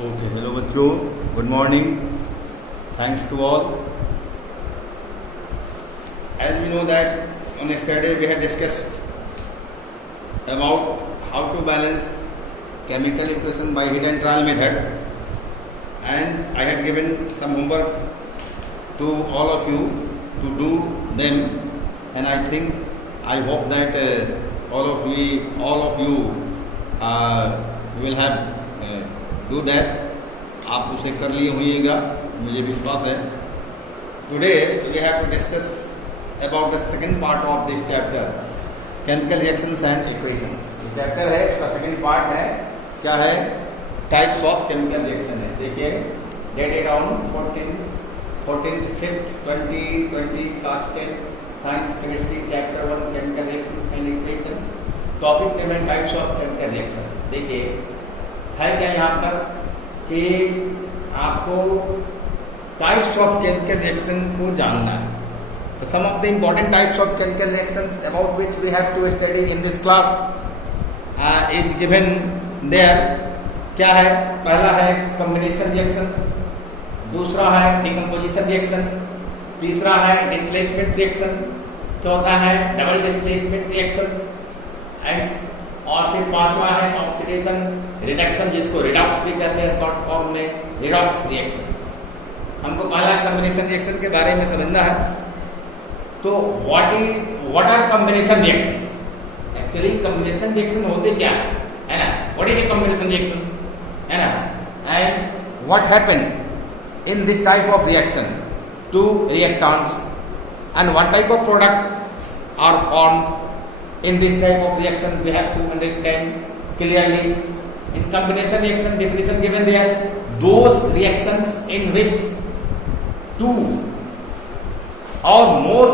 Okay, hello बच्चों, good morning. Thanks to all. As we know that on yesterday we had discussed about how to balance chemical equation by hit and trial method, and I had given some homework to all of you to do them, and I hope that all of you will have do that. आप उसे कर लिए होइएगा, मुझे विश्वास है. Today we have to discuss about the second part of this chapter, chemical reactions and equations. Chapter है, इसका second part है, क्या है? टाइप्स ऑफ केमिकल रिएक्शन है. देखिए, dated on 14/5/2020 class 10 science chemistry chapter 1 chemical reactions and equations. Topic name है types of chemical reaction. देखिए, है क्या यहाँ पर कि आपको टाइप्स ऑफ केमिकल रिएक्शन को जानना है. तो some of the important types of chemical reactions about which we have to study in this class is given there. क्या है? पहला है कॉम्बिनेशन रिएक्शन, दूसरा है डिकम्पोजिशन रिएक्शन, तीसरा है डिस्प्लेसमेंट रिएक्शन, चौथा है डबल डिस्प्लेसमेंट रिएक्शन, एंड और फिर पांचवा है ऑक्सीडेशन रिडक्शन, जिसको रिडॉक्स भी कहते हैं शॉर्ट फॉर्म में, रिडॉक्स रिएक्शन. हमको पहला कॉम्बिनेशन रिएक्शन के बारे में समझना है. तो what are combination reactions? Actually combination reaction होते क्या है ना? What is a combination reaction, है ना? And what happens in this type of reaction to reactants, and what type of products are formed in this type of reaction. We have to understand clearly. In combination reaction, definition given there, those reactions in which two or more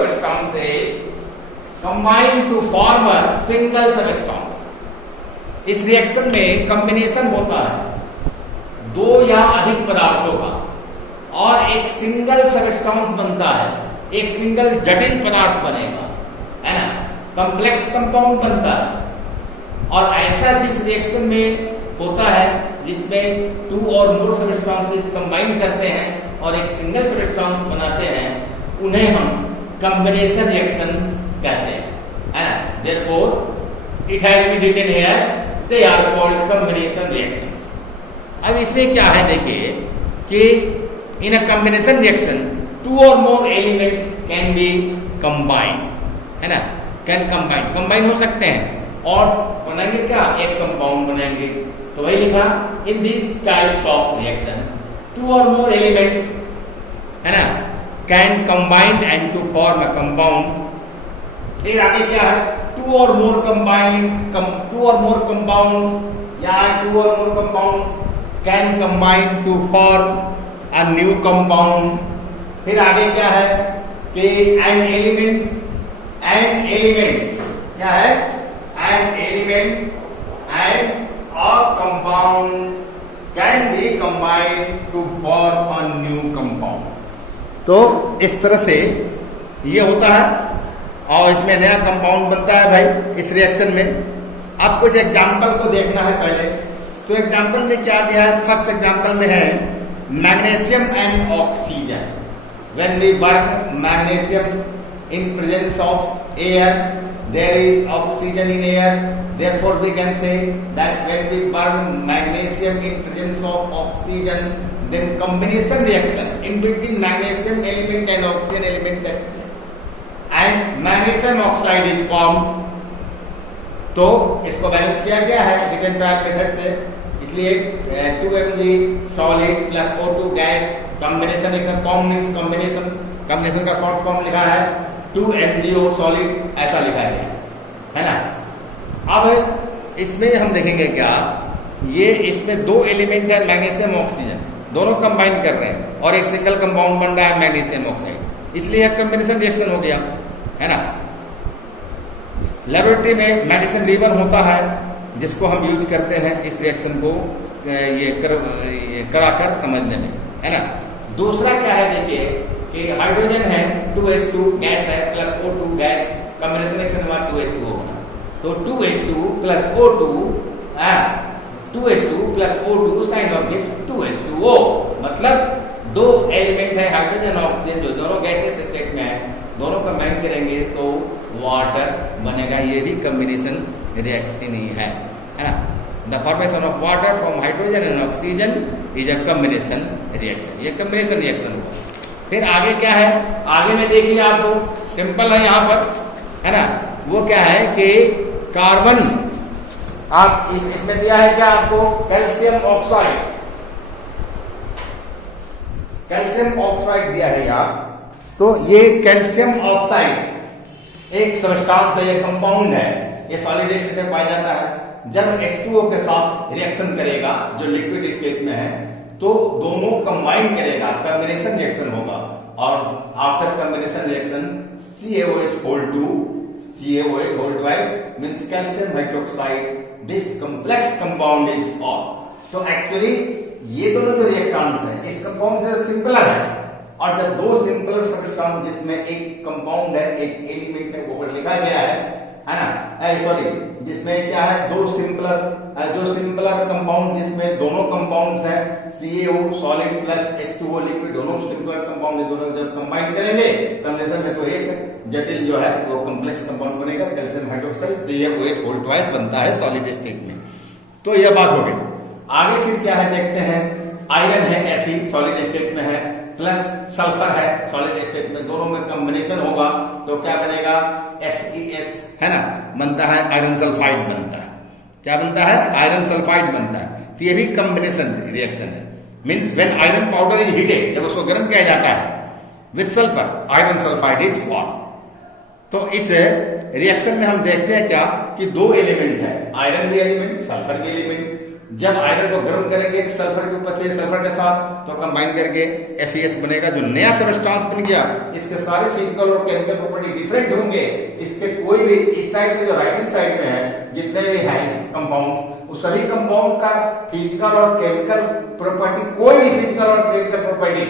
substances combine to form a single substance. इस reaction में combination होता है दो या अधिक पदार्थों का, और एक सिंगल सबस्टेंस बनता है, एक सिंगल जटिल पदार्थ बनेगा, है ना? कॉम्प्लेक्स कंपाउंड बनता है. और ऐसा जिस रिएक्शन में होता है जिसमें to or more substances combine करते हैं और एक सिंगल सबस्टेंस बनाते हैं, उन्हें हम कॉम्बिनेशन रिएक्शन कहते हैं, है ना? Therefore it has been written here, they are called combination reaction. अब इसमें क्या है, देखिए कि in a combination reaction two or more elements can be combined, है ना? कैन कंबाइन हो सकते हैं और बनाएंगे क्या? एक कंपाउंड बनाएंगे. तो वही लिखा, in this types of reactions two or more elements, है ना, can combine and to form a compound. फिर आगे क्या है? टू और मोर कंपाउंड्स या to or more compounds can combine to form a new compound. फिर आगे क्या है कि an element क्या है? An element and a compound can be combined to form a new compound. तो इस तरह से ये होता है और इसमें नया कंपाउंड बनता है भाई इस रिएक्शन में. अब कुछ एग्जाम्पल को देखना है पहले. तो एग्जाम्पल में क्या दिया है? फर्स्ट एग्जाम्पल में है magnesium and oxygen. When we burn magnesium in presence of air, there is oxygen in air, therefore we can say that when we burn magnesium in presence of oxygen, then combination reaction in between magnesium element and oxygen element takes place and magnesium oxide is formed. तो इसको balance किया गया है hit and trial method से. इसलिए 2 mg solid plus O2 gas combination reaction. Com means combination, combination का short form लिखा है 2 MgO सॉलिड, ऐसा लिखा गया है ना. अब इसमें हम देखेंगे क्या, ये इसमें दो एलिमेंट है मैग्नीशियम ऑक्सीजन, दोनों कंबाइन कर रहे हैं और एक सिंगल कंपाउंड बन रहा है मैग्नीशियम ऑक्साइड, इसलिए कॉम्बिनेशन रिएक्शन हो गया, है ना. लेबोरेटरी में मेडिसिन लीवर होता है जिसको हम यूज करते हैं इस रिएक्शन को ये कराकर समझने में, है ना. दूसरा क्या है देखिए कि हाइड्रोजन है 2H2 गैस है plus O2 gas, combination reaction हमारा 2H2 होगा। तो 2H2 plus O2 2H2 plus O2 sign of this 2H2O, मतलब दो एलिमेंट है हाइड्रोजन और ऑक्सीजन जो दोनों गैसेस स्टेट में है, दोनों कंबाइन करेंगे तो वाटर बनेगा। ये भी कॉम्बिनेशन रिएक्शन ही है ना। The formation of water from hydrogen and oxygen is a combination reaction, ये कॉम्बिनेशन रिएक्शन होगा। फिर आगे क्या है, आगे में देखिए आपको सिंपल है यहाँ पर, है ना। वो क्या है कि कार्बन, आप इसमें दिया है क्या आपको, कैल्शियम ऑक्साइड, कैल्शियम ऑक्साइड दिया है यहाँ। तो ये कैल्शियम ऑक्साइड एक सब्सटेंस है, ये कंपाउंड है, ये सॉलिड स्टेट में पाया जाता है। जब H2O के साथ रिएक्शन करेगा जो लिक्विड स्टेट में है, तो दोनों कंबाइन करेगा, कॉम्बिनेशन रिएक्शन होगा। और after combination reaction CaOH whole 2 CaOH whole twice means calcium hydroxide, this complex compound is formed। तो एक्चुअली ये दोनों जो रिएक्टेंट्स हैं इस कंपाउंड से सिंपलर है, और जब दो सिंपलर सब्सटेंस जिसमें एक कंपाउंड है एक एलिमेंट है ऊपर लिखा गया है ना, सॉरी जिसमें क्या है दो सिंपलर कंपाउंड जिसमें दोनों कंपाउंड्स हैं CaO solid plus H2O liquid, दोनों सिंपलर कंपाउंड है, दोनों जब कंबाइन करेंगे कॉम्बिनेशन में तो एक जटिल जो है वो कॉम्प्लेक्स कंपाउंड बनेगा, calcium hydroxide CaOH whole twice बनता है सॉलिड स्टेट में। तो यह बात हो गई। आगे फिर क्या है देखते हैं, आयरन है Fe सॉलिड स्टेट में है, प्लस सल्फर है सॉलिड स्टेट में, दोनों में कॉम्बिनेशन होगा तो क्या बनेगा FeS, है ना, बनता है आयरन सल्फाइड बनता है। क्या बनता है, आयरन सल्फाइड बनता है। तो ये भी कॉम्बिनेशन रिएक्शन है। Means when iron powder is heated, जब उसको गर्म किया जाता है with sulphur, iron sulphide is form. तो इस रिएक्शन में हम देखते हैं क्या कि दो एलिमेंट है, आयरन भी एलिमेंट सल्फर भी एलिमेंट। जब आयरन को गर्म करेंगे सल्फर के ऊपर से सल्फर के साथ, तो कंबाइन करके FeS बनेगा, जो नया सब्सटेंस बन गया। इसके सारे फिजिकल और केमिकल प्रॉपर्टी डिफरेंट होंगे। इसके कोई भी इस साइड में जो राइट हैंड साइड में है जितने भी हैं कंपाउंड, उस सभी कंपाउंड का फिजिकल और केमिकल प्रॉपर्टी, कोई भी फिजिकल और केमिकल प्रॉपर्टी,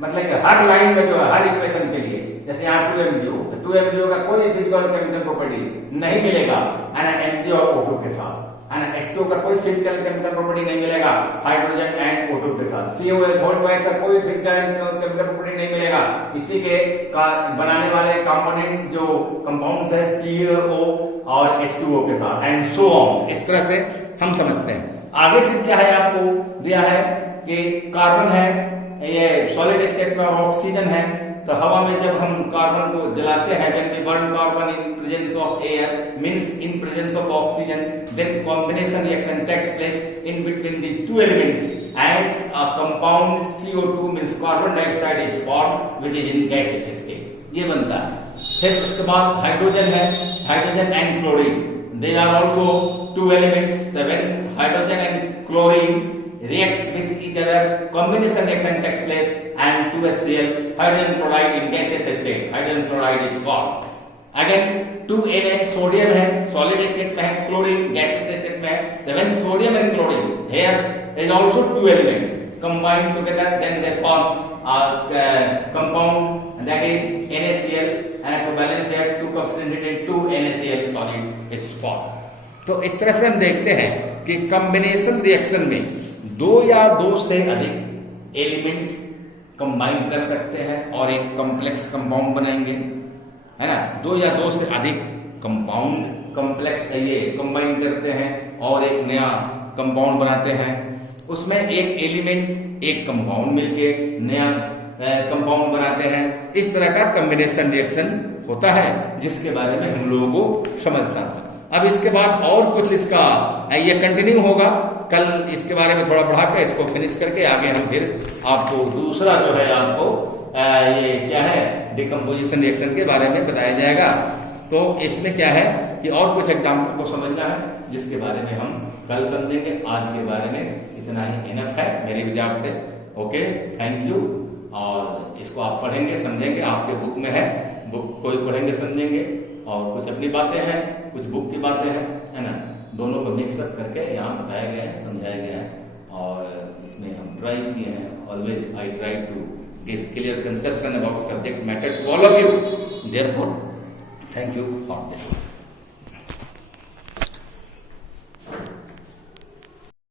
मतलब कि हर लाइन में जो है हर इक्वेशन के लिए, जैसे यहाँ 2MgO, तो 2MgO का कोई फिजिकल और केमिकल प्रॉपर्टी नहीं मिलेगा Mg और O2 के साथ, H2O का कोई फिजिकल केमिकल प्रॉपर्टी नहीं मिलेगा हाइड्रोजन एंड O2 के साथ। CaOH whole twice का कोई फिजिकल केमिकल प्रॉपर्टी नहीं मिलेगा इसी के बनाने वाले कंपोनेंट जो कंपाउंड्स है CaO और H2O के साथ, एंड सो ऑन। इस तरह से हम समझते हैं। आगे फिर क्या है, आपको दिया है कि कार्बन है, ये सॉलिड स्टेट में, और ऑक्सीजन है। तो हवा में जब हम कार्बन को जलाते हैं, when we burn carbon in presence of air means in presence of oxygen, then combination reaction takes place in between these two elements and a compound CO2 means carbon dioxide is formed which is in gaseous state, ये बनता है। फिर उसके बाद hydrogen है, hydrogen and chlorine, they are also two elements, the when hydrogen and chlorine reacts with each other, combination reaction takes place and 2HCl, hydrogen chloride in gaseous state, hydrogen chloride is formed। Again 2Na sodium है, solid state में है, chlorine gases state में है। तो when sodium and chlorine here is also two elements combined together, then they form a compound that is NaCl, and to balance here 2 concentrated 2 NaCl solid is formed। तो इस तरह से हम देखते हैं कि कॉम्बिनेशन रिएक्शन में दो या दो से अधिक एलिमेंट कंबाइन कर सकते हैं और एक कॉम्प्लेक्स कंपाउंड बनाएंगे, है ना। दो या दो से अधिक कंपाउंड कॉम्प्लेक्स ये कंबाइन करते हैं और एक नया कंपाउंड बनाते हैं। उसमें एक एलिमेंट एक कंपाउंड मिलके नया कंपाउंड बनाते हैं। इस तरह का कॉम्बिनेशन रिएक्शन होता है जिसके बारे में हम लोगों को समझना था। अब इसके बाद और कुछ इसका ये कंटिन्यू होगा, कल इसके बारे में थोड़ा बढ़ाकर इसको फिनिश करके आगे हम फिर आपको दूसरा जो है आपको ये क्या है डिकम्पोजिशन रिएक्शन के बारे में बताया जाएगा। तो इसमें क्या है कि और कुछ एग्जाम्पल को समझना है जिसके बारे में हम कल समझेंगे। आज के बारे में इतना ही इनफ है मेरे विचार से। Okay, thank you. और इसको आप पढ़ेंगे समझेंगे, आपके बुक में है, बुक कोई पढ़ेंगे समझेंगे, और कुछ अपनी बातें हैं कुछ बुक की बातें हैं, है ना। दोनों को मिक्सअप करके यहाँ बताया गया है, समझाया गया है, और इसमें हम ट्राई किए हैं। Always I try to give clear conception about subject matter to all of you. Therefore, thank you for this.